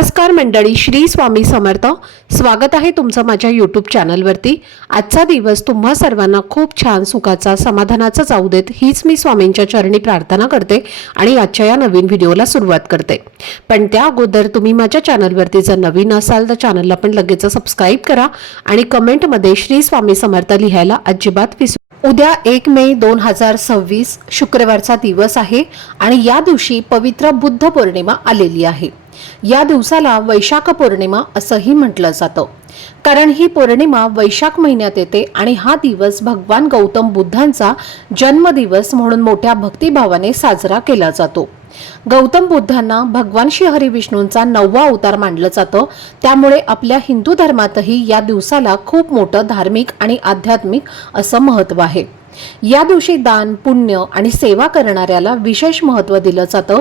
नमस्कार मंडळी, श्री स्वामी समर्थ। स्वागत आहे तुमचं माझ्या यूट्यूब चॅनलवरती। आजचा दिवस तुम्हा सर्वांना खूप छान सुखाचा समाधानाचा जाऊ देत हीच मी स्वामींच्या चरणी प्रार्थना करते आणि आजच्या या नवीन व्हिडिओला सुरुवात करते। पण त्या अगोदर तुम्ही माझ्या चॅनलवरती जर नवीन असाल तर चॅनलला पण लगेच सबस्क्राइब करा आणि कमेंटमध्ये श्री स्वामी समर्थ लिहायला अजिबात विसरू। उद्या 1 मे 2026 शुक्रवारचा दिवस आहे आणि या दिवशी पवित्र बुद्ध पौर्णिमा आलेली आहे। या दिवसाला वैशाख पौर्णिमा असंही म्हटलं जातं, कारण ही पौर्णिमा वैशाख महिन्यात येते आणि हा दिवस भगवान गौतम बुद्धांचा जन्मदिवस म्हणून मोठ्या भक्तिभावाने साजरा केला जातो। गौतम बुद्धांना भगवान श्री हरी विष्णूंचा 9वा अवतार मानलं जातं, त्यामुळे आपल्या हिंदू धर्मातही या दिवसाला खूप मोठं धार्मिक आणि आध्यात्मिक असं महत्त्व आहे। या दिवशी दान, पुण्य आणि सेवा करणाऱ्याला विशेष महत्त्व दिलं जातं,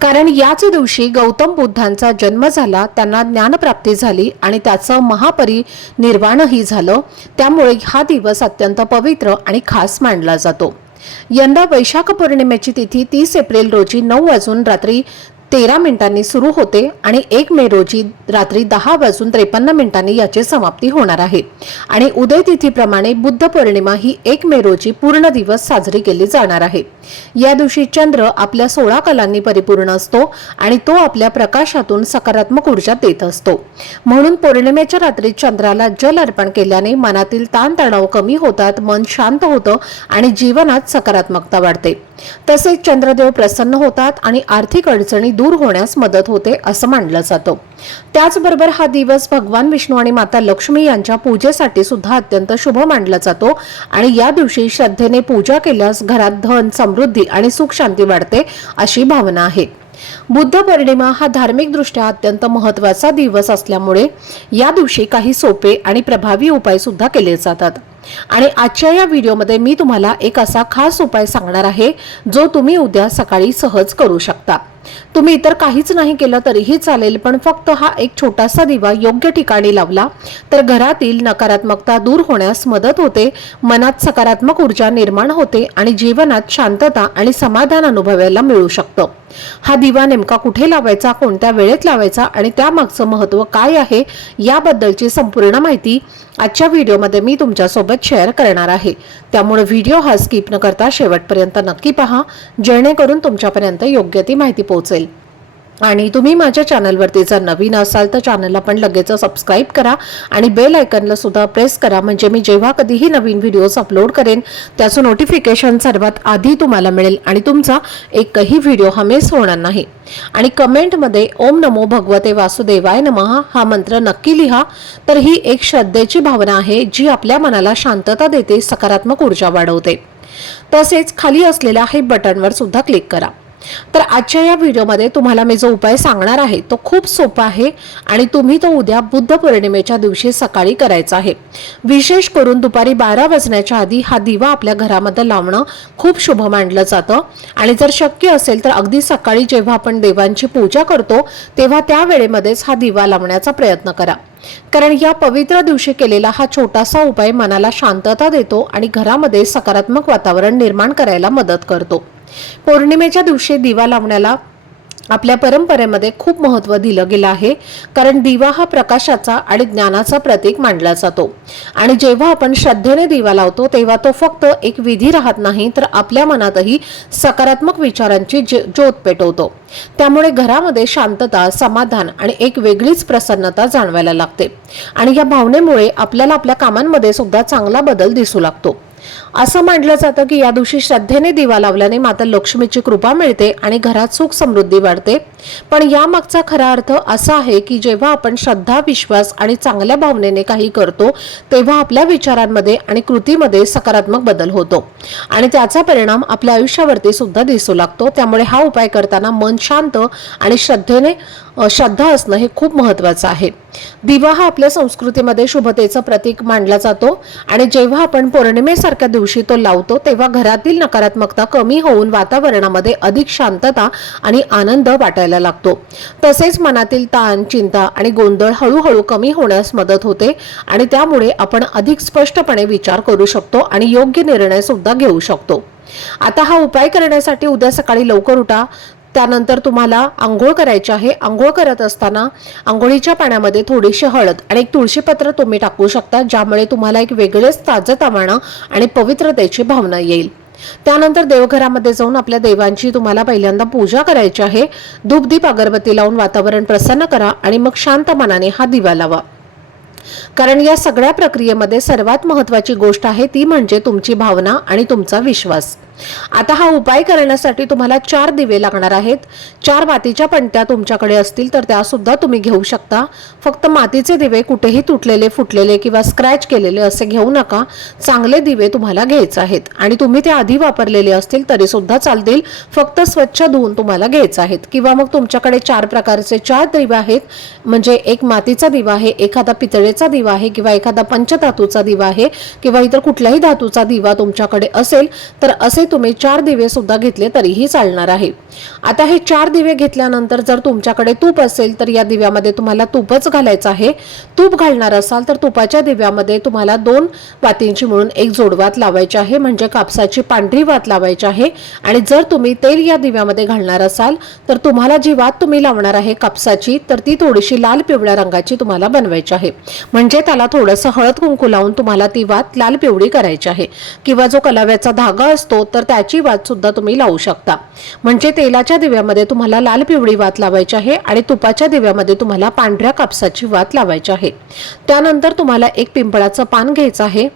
कारण याच दिवशी गौतम बुद्धांचा जन्म झाला, त्यांना ज्ञानप्राप्ती झाली आणि त्याचं महापरिनिर्वाणही झालं। त्यामुळे हा दिवस अत्यंत पवित्र आणि खास मानला जातो। यंदा वैशाख पौर्णिमेची तिथी 30 एप्रिल रोजी 9 वाजून रात्री 13 मिनिटांनी सुरू होते आणि 1 मे रोजी रात्री 10 वाजून 53 मिनिटांनी याची समाप्ती होणार आहे। आणि उदय तिथीप्रमाणे बुद्ध पौर्णिमा ही 1 मे रोजी पूर्ण दिवस साजरी केली जाणार आहे। या दिवशी चंद्र आपल्या 16 कलांनी परिपूर्ण असतो आणि तो आपल्या प्रकाशातून सकारात्मक ऊर्जा देत असतो। म्हणून पौर्णिमेच्या रात्री चंद्राला जल अर्पण केल्याने मनातील ताणतणाव कमी होतात, मन शांत होतं आणि जीवनात सकारात्मकता वाढते। तसेच चंद्रदेव प्रसन्न होतात आणि आर्थिक अडचणी दूर होण्यास मदत होते असं मानलं जातं। त्याचबरोबर हा दिवस भगवान विष्णू आणि माता लक्ष्मी यांच्या पूजेसाठी सुद्धा अत्यंत शुभ मानला जातो आणि या दिवशी श्रद्धेने पूजा केल्यास घरात धन, समृद्धी आणि सुख शांती वाढते अशी भावना आहे। बुद्ध पौर्णिमा हा धार्मिक दृष्ट्या अत्यंत महत्त्वाचा दिवस असल्यामुळे या दिवशी काही सोपे आणि प्रभावी उपाय सुद्धा केले जातात। आणि आजच्या या व्हिडिओमध्ये मी तुम्हाला एक असा खास उपाय सांगणार आहे जो तुम्ही उद्या सकाळी सहज करू शकता। तुम्ही इतर काहीच नाही केलं तरीही चालेल, पण फक्त हा एक छोटासा दिवा योग्य ठिकाणी लावला तर घरातील नकारात्मकता दूर होण्यास मदत होते, मनात सकारात्मक ऊर्जा निर्माण होते आणि जीवनात शांतता आणि समाधान अनुभवायला मिळू शकतं। हा दिवा नेमका कुठे लावायचा, कोणत्या वेळेत लावायचा आणि त्यामागचं महत्त्व काय आहे याबद्दलची संपूर्ण माहिती आजच्या व्हिडिओमध्ये मी तुमच्यासोबत शेअर करणार आहे। त्यामुळे व्हिडिओ हा स्किप न करता शेवटपर्यंत नक्की पहा, जेणेकरून तुमच्यापर्यंत योग्य ती माहिती पोहोचेल। आणि तुम्ही माझ्या चॅनलवरती जर नवीन असाल तर चॅनलला पण लगेच सबस्क्राइब करा आणि बेल आयकॉनला सुद्धा प्रेस करा, म्हणजे मी जेव्हा कधीही नवीन व्हिडिओज अपलोड करेन त्याचं नोटिफिकेशन सर्वात आधी तुम्हाला मिळेल आणि तुमचा एकही व्हिडिओ हा मिस होणार नाही। आणि कमेंटमध्ये ओम नमो भगवते वासुदेवाय नमः हा मंत्र नक्की लिहा। तर ही एक श्रद्धेची भावना आहे जी आपल्या मनाला शांतता देते, सकारात्मक ऊर्जा वाढवते। तसेच खाली असलेल्या हे बटनवर सुद्धा क्लिक करा। तर आजच्या या व्हिडिओमध्ये तुम्हाला मी जो उपाय सांगणार आहे तो खूप सोपा आहे आणि तुम्ही तो उद्या बुद्ध पौर्णिमेच्या दिवशी सकाळी करायचा आहे। विशेष करून दुपारी 12 वाजण्याच्या आधी हा दिवा आपल्या घरामध्ये लावणं खूप शुभ मानलं जातं आणि जर शक्य असेल तर अगदी सकाळी जेव्हा आपण देवांची पूजा करतो तेव्हा त्या वेळेमध्येच हा दिवा लावण्याचा प्रयत्न करा, कारण या पवित्र दिवशी केलेला हा छोटासा उपाय मनाला शांतता देतो आणि घरामध्ये सकारात्मक वातावरण निर्माण करायला मदत करतो। पौर्णिमेच्या दिवशी दिवा लावण्याला आपल्या परंपरेमध्ये खूप महत्त्व दिलं गेलं आहे, कारण दिवा हा प्रकाशाचा आणि ज्ञानाचा प्रतीक मानला जातो आणि जेव्हा आपण श्रद्धेने दिवा लावतो तेव्हा तो फक्त एक विधी राहत नाही तर आपल्या मनातही सकारात्मक विचारांची ज्योत पेटवतो। त्यामुळे घरामध्ये शांतता, समाधान आणि एक वेगळीच प्रसन्नता जाणवायला लागते आणि या भावनेमुळे आपल्याला आपल्या कामांमध्ये सुद्धा चांगला बदल दिसू लागतो। असं मानलं जातं की या दिवशी श्रद्धेने दिवा लावल्याने माता लक्ष्मीची कृपा मिळते आणि घरात सुख समृद्धी वाढते। पण यामागचा खरा अर्थ असा आहे की जेव्हा आपण श्रद्धा, विश्वास आणि चांगल्या भावनेने काही करतो तेव्हा आपल्या विचारांमध्ये आणि कृतीमध्ये सकारात्मक बदल होतो आणि त्याचा परिणाम आपल्या आयुष्यावरती सुद्धा दिसू लागतो। त्यामुळे हा उपाय करताना मन शांत आणि श्रद्धा असणं हे खूप महत्त्वाचं आहे। दिवा हा आपल्या संस्कृतीमध्ये शुभतेचं प्रतीक मानला जातो आणि जेव्हा आपण पौर्णिमेसारख्या दिवशी तो लावतो तेव्हा घरातील नकारात्मकता कमी होऊन वातावरणामध्ये अधिक शांतता आणि आनंद वाटायला लागतो। तसेच मनातील ताण, चिंता आणि गोंधळ हळूहळू कमी होण्यास मदत होते आणि त्यामुळे आपण अधिक स्पष्टपणे विचार करू शकतो आणि योग्य निर्णय सुद्धा घेऊ शकतो। आता हा उपाय करण्यासाठी उद्या सकाळी लवकर उठा, त्यानंतर तुम्हाला आंघोळ करायची आहे। आंघोळ करत असताना आंघोळीच्या पाण्यामध्ये थोडीशी हळद आणि एक तुळशीपत्र तुम्ही टाकू शकता, ज्यामुळे तुम्हाला एक वेगळेच ताजतवाना आणि पवित्रतेची भावना येईल। त्यानंतर देवघरामध्ये जाऊन आपल्या देवांची तुम्हाला पहिल्यांदा पूजा करायची आहे। धूप दीप अगरबत्ती लावून वातावरण प्रसन्न करा आणि मग शांत मनाने हा दिवा लावा, कारण या सगळ्या प्रक्रियेमध्ये सर्वात महत्त्वाची गोष्ट आहे ती म्हणजे तुमची भावना आणि तुमचा विश्वास। आता हा उपाय करण्यासाठी तुम्हाला 4 दिवे लागणार आहेत। 4 मातीच्या पणत्या तुमच्याकडे असतील तर त्या सुद्धा तुम्ही घेऊ शकता। फक्त मातीचे दिवे, कुठेही तुटलेले फुटलेले किंवा स्क्रॅच केलेले असे घेऊ नका। चांगले दिवे तुम्हाला घ्यायचे आहेत आणि तुम्ही ते आधी वापरलेले असतील तरी सुद्धा चालतील, फक्त स्वच्छ धुवून तुम्हाला घ्यायचे आहेत। किंवा मग तुमच्याकडे 4 प्रकारचे 4 दिवे आहेत, म्हणजे एक मातीचा दिवा आहे, एखादा पितळेचा दिवा आहे किंवा एखादा पंचधातूचा दिवा आहे किंवा इतर कुठल्याही धातूचा दिवा तुमच्याकडे असेल तर असे तुम्ही 4 दिवे सुद्धा घेतले तरीही चालणार आहे। आता हे 4 दिवे घेतल्यानंतर जर तुमच्याकडे तूप असेल तर या दिव्यामध्ये तुम्हाला तूपच घालायचं आहे। तूप घालणार असाल तर तुपाच्या दिव्यामध्ये तुम्हाला 2 वातींची मिळून एक जोडवात लावायची आहे, म्हणजे कापसाची पांढरी वात लावायची आहे। आणि जर तुम्ही तेल या दिव्यामध्ये घालणार असाल तर तुम्हाला जी वात तुम्ही लावणार आहे कापसाची, तर ती थोडीशी लाल पिवळ्या रंगाची तुम्हाला बनवायची आहे, म्हणजे त्याला थोडंसं हळद कुंकू लावून तुम्हाला ती वात लाल पिवळी करायची आहे। किंवा जो कलाव्याचा धागा असतो तर त्याची वात सुद्धा तुम्ही लावू शकता। म्हणजे तेलाच्या दिव्यामध्ये तुम्हाला लाल पिवळी वात लावायची आहे आणि तुपाच्या दिव्यामध्ये तुम्हाला पांढऱ्या कापसाची वात लावायची आहे। त्यानंतर तुम्हाला एक पिंपळाचं पान घ्यायचं आहे।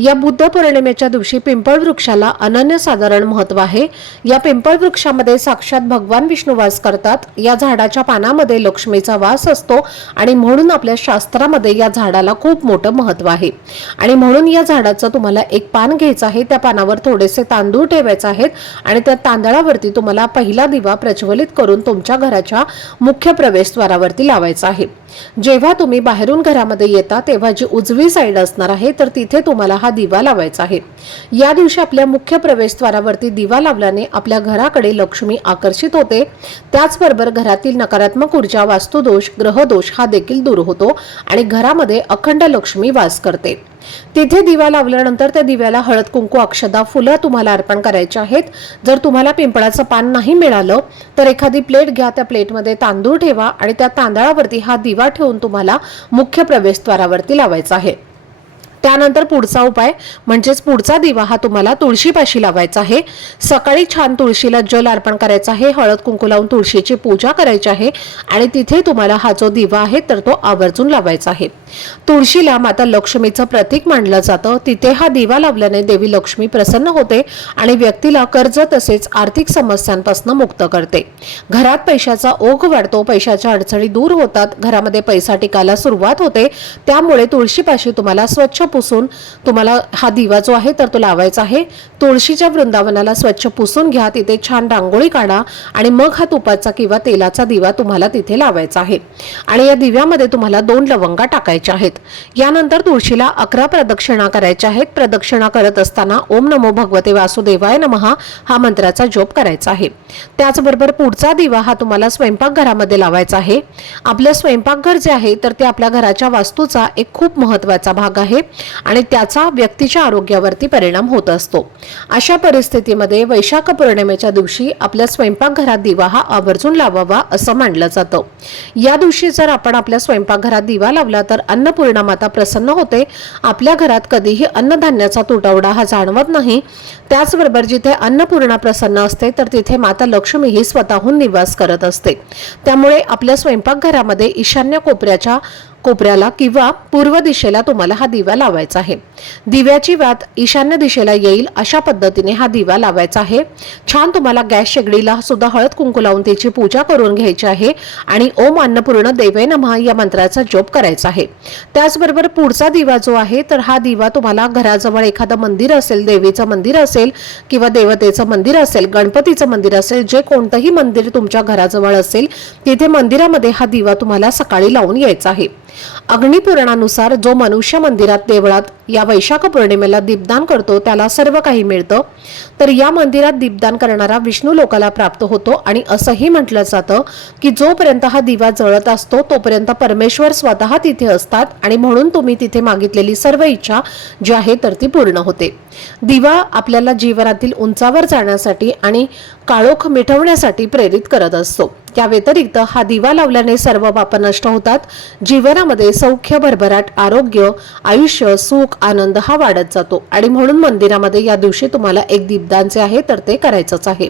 या बुद्ध पौर्णिमेच्या दिवशी पिंपळ वृक्षाला अनन्यसाधारण महत्त्व आहे। या पिंपळ वृक्षामध्ये साक्षात भगवान विष्णू वास करतात। या झाडाच्या पानामध्ये लक्ष्मीचा वास असतो आणि म्हणून आपल्या शास्त्रामध्ये या झाडाला खूप मोठं महत्त्व आहे। आणि म्हणून या झाडाचं तुम्हाला एक पान घ्यायचं आहे। त्या पानावर थोडेसे तांदूळ ठेवायचे आहेत आणि त्या तांदळावरती तुम्हाला पहिला दिवा प्रज्वलित करून तुमच्या घराच्या मुख्य प्रवेशद्वारावरती लावायचा आहे। जेव्हा तुम्ही बाहेरून घरामध्ये येता तेव्हा जी उजवी साईड असणार आहे तर तिथे तुम्हाला हा दिवा लावायचा आहे। या दिवशी आपल्या मुख्य प्रवेशद्वारावरती दिवा लावल्याने आपल्या घराकडे लक्ष्मी आकर्षित होते। त्याचबरोबर घरातील नकारात्मक ऊर्जा, वास्तुदोष, ग्रहदोष हा देखील दूर होतो आणि घरामध्ये अखंड लक्ष्मी वास करते। तिथे दिवा लावल्यानंतर त्या दिव्याला हळद कुंकू, अक्षदा, फुलं तुम्हाला अर्पण करायची आहेत। जर तुम्हाला पिंपळाचं पान नाही मिळालं तर एखादी प्लेट घ्या, त्या प्लेटमध्ये तांदूळ ठेवा आणि त्या तांदळावरती हा दिवा ठेवून तुम्हाला मुख्य प्रवेशद्वारावरती लावायचा आहे। त्यानंतर पुढचा उपाय म्हणजेच पुढचा दिवा हा तुम्हाला तुळशीपाशी लावायचा आहे। सकाळी छान तुळशीला जल अर्पण करायचा आहे, हळद कुंकू लावून तुळशीची पूजा करायची आहे आणि तिथे तुम्हाला हा जो दिवा आहे तर तो आवर्जून लावायचा आहे। तुळशीला माता लक्ष्मीचं प्रतीक मानलं जातं। तिथे हा दिवा लावल्याने देवी लक्ष्मी प्रसन्न होते आणि व्यक्तीला कर्ज तसेच आर्थिक समस्यांपासून मुक्त करते। घरात पैशाचा ओघ वाढतो, पैशाच्या अडचणी दूर होतात, घरामध्ये पैसा टिकायला सुरुवात होते। त्यामुळे तुळशीपाशी तुम्हाला स्वच्छ पुसून तुम्हाला हा दिवा जो आहे तर तो लावायचा आहे। तुळशीच्या वृंदावनाला स्वच्छ पुसून घ्या, तिथे छान रांगोळी काढा आणि मग हा तुपाचा किंवा तेलाचा दिवा तुम्हाला तिथे लावायचा आहे। आणि या दिव्यामध्ये तुम्हाला 2 लवंगा टाकायच्या आहेत। यानंतर तुळशीला 11 प्रदक्षिणा करायच्या आहेत। प्रदक्षिणा करत असताना ओम नमो भगवते वासुदेवाय नमः हा मंत्राचा जप करायचा आहे। त्याचबरोबर पुढचा दिवा हा तुम्हाला स्वयंपाकघरामध्ये लावायचा आहे। आपलं स्वयंपाकघर जे आहे तर ते आपल्या घराच्या वास्तूचा एक खूप महत्त्वाचा भाग आहे आणि त्याचा व्यक्तीच्या आरोग्यावरती परिणाम होत असतो। अशा परिस्थितीमध्ये वैशाख पौर्णिमेच्या दिवशी आपल्या स्वयंपाकघरात दिवा हा आवर्जून लावावा असं मानलं जातं। या दिवशी जर आपण आपल्या स्वयंपाकघरात दिवा लावला तर अन्नपूर्णा माता प्रसन्न होते। आपल्या घरात कधीही अन्नधान्याचा तुटवडा हा जाणवत नाही। त्याचबरोबर जिथे अन्नपूर्णा प्रसन्न असते तर तिथे माता लक्ष्मी ही स्वतःहून निवास करत असते। त्यामुळे आपल्या स्वयंपाकघरामध्ये ईशान्य कोपऱ्याला किंवा पूर्व दिशेला तुम्हाला हा दिवा लावायचा आहे। दिव्याची वात ईशान्य दिशेला येईल अशा पद्धतीने हा दिवा लावायचा आहे। छान तुम्हाला गॅस शेगडीला सुद्धा हळद कुंकू लावून त्याची पूजा करून घ्यायची आहे आणि ओम अन्नपूर्ण देवे नमः या मंत्राचा जप करायचा आहे। त्याचबरोबर पुढचा दिवा जो आहे तर हा दिवा तुम्हाला घराजवळ एखादं मंदिर असेल, देवीचं मंदिर असेल किंवा देवतेचं मंदिर असेल, गणपतीचं मंदिर असेल, जे कोणतंही मंदिर तुमच्या घराजवळ असेल तिथे मंदिरामध्ये हा दिवा तुम्हाला सकाळी लावून यायचा आहे। अग्निपुराणानुसार जो मनुष्य मंदिरात देवळात या वैशाख पौर्णिमेला दीपदान करतो त्याला सर्व काही मिळतं, तर या मंदिरात दीपदान करणारा विष्णू लोकाला प्राप्त होतो। आणि असंही म्हटलं जातं की जोपर्यंत हा दिवा जळत असतो तोपर्यंत परमेश्वर स्वतः तिथे असतात आणि म्हणून तुम्ही तिथे मागितलेली सर्व इच्छा जी आहे तर ती पूर्ण होते। दिवा आपल्याला जीवनातील उंचावर जाण्यासाठी आणि काळोख मिटवण्यासाठी प्रेरित करत असतो। त्या व्यतिरिक्त हा दिवा लावल्याने सर्व पाप नष्ट होतात, जीवनामध्ये सौख्य, भरभराट, आरोग्य, आयुष्य, सुख, आनंद हा वाढत जातो। आणि म्हणून मंदिरामध्ये या दिवशी तुम्हाला एक दीपदान जे आहे तर ते करायचंच आहे।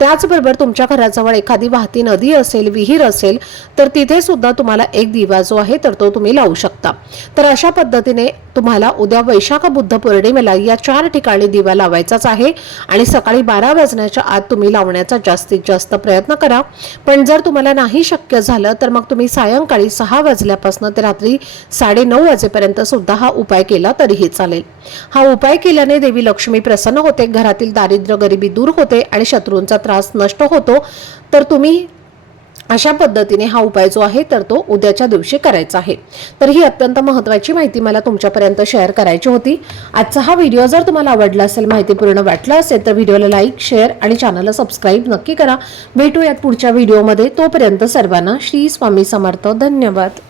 त्याचबरोबर तुमच्या घराजवळ एखादी वाहती नदी असेल, विहीर असेल तर तिथे सुद्धा तुम्हाला एक दिवा जो आहे तर तो तुम्ही लावू शकता। तर अशा पद्धतीने तुम्हाला उद्या वैशाख बुद्ध पौर्णिमेला या 4 ठिकाणी दिवा लावायचाच आहे आणि सकाळी 12 वाजण्याच्या आत तुम्ही लावण्याचा जास्तीत जास्त प्रयत्न करा। पण जर तुम्हाला नाही शक्य झालं तर मग तुम्ही सायंकाळी 6 वाजल्यापासून ते रात्री 9:30 वाजेपर्यंत सुद्धा हा उपाय केला तरीही चालेल। हा उपाय केल्याने देवी लक्ष्मी प्रसन्न होते, घरातील दारिद्र्य, गरिबी दूर होते आणि शत्रूंचा त्रास नष्ट होतो। तर तुम्ही अशा पद्धतीने हा उपाय जो आहे तर तो उद्याच्या दिवशी करायचा आहे। तर ही अत्यंत महत्त्वाची माहिती मला तुमच्यापर्यंत शेअर करायची होती। आजचा हा व्हिडिओ जर तुम्हाला आवडला असेल, माहितीपूर्ण वाटला असेल तर व्हिडिओला लाईक, शेअर आणि चॅनलला सबस्क्राईब नक्की करा। भेटूयात पुढच्या व्हिडिओमध्ये। तोपर्यंत सर्वांना श्री स्वामी समर्थ। धन्यवाद।